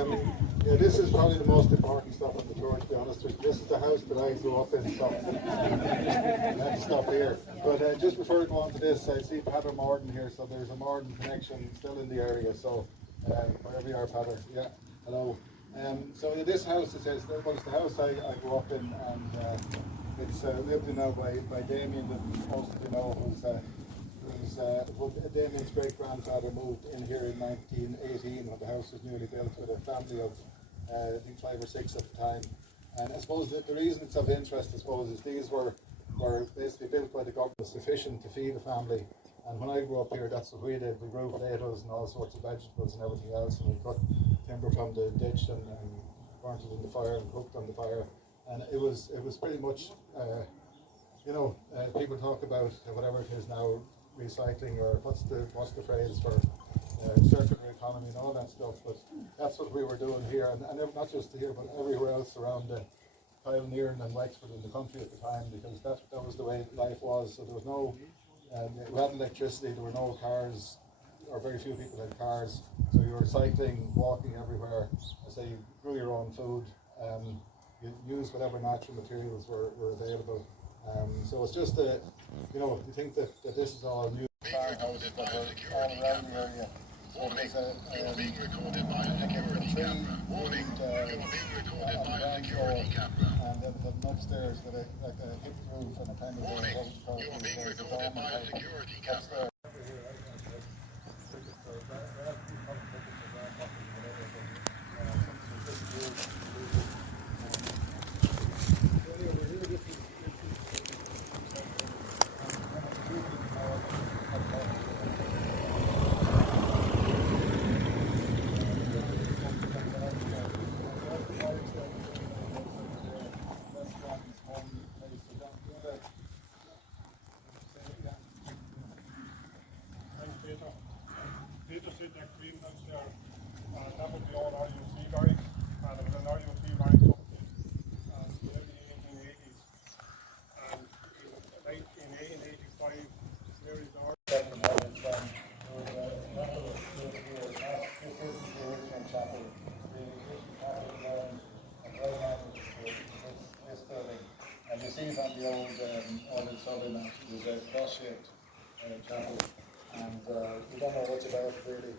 Yeah, this is probably the most important stuff on the tour, to be honest with you. This is the house that I grew up in, so let's stop here. But just before I go on to this, I see Pater Morden here, so there's a Morden connection still in the area, so wherever you are, Pater, yeah, hello. So this house, it says, well, it's the house I grew up in, and it's lived in now by Damien, that most of you know, Damien's great-grandfather moved in here in 1918 when the house was newly built, with a family of I think 5 or 6 at the time. And I suppose that the reason it's of interest, I suppose, is these were basically built by the government, sufficient to feed a family. And when I grew up here, that's what we did. We grew potatoes and all sorts of vegetables and everything else, and we cut timber from the ditch and burnt it in the fire and cooked on the fire. And it was pretty much, people talk about whatever it is now, recycling, or what's the phrase for circular economy and all that stuff, but that's what we were doing here, and not just here but everywhere else around Pioneering and Wexford in the country at the time, because that was the way life was. So there was no, we had electricity, there were no cars, or very few people had cars, so you were cycling, walking everywhere. I say you grew your own food, you used whatever natural materials were available. So it's just you think that this is all new. Being recorded by a security camera. Warning, you are being recorded by a security camera. Warning, you are being recorded by a security camera. And then upstairs with like a hip roof and a kind of warning, you are being recorded by a security camera. Peter sitting next to him downstairs, and that was the old RUC barracks, and there was an RUC barracks up in the 1880s, and in 1885, Mary Dart. And you see it on the old southern map, there's a cross-shaped chapel. And we don't know much about it really.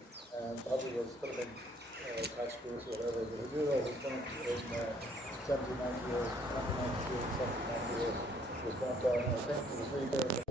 Probably could have been attached to us or whatever, but we do know it was burnt in 1798, 1798, 1798. It was burnt down. I think it was rebuilt.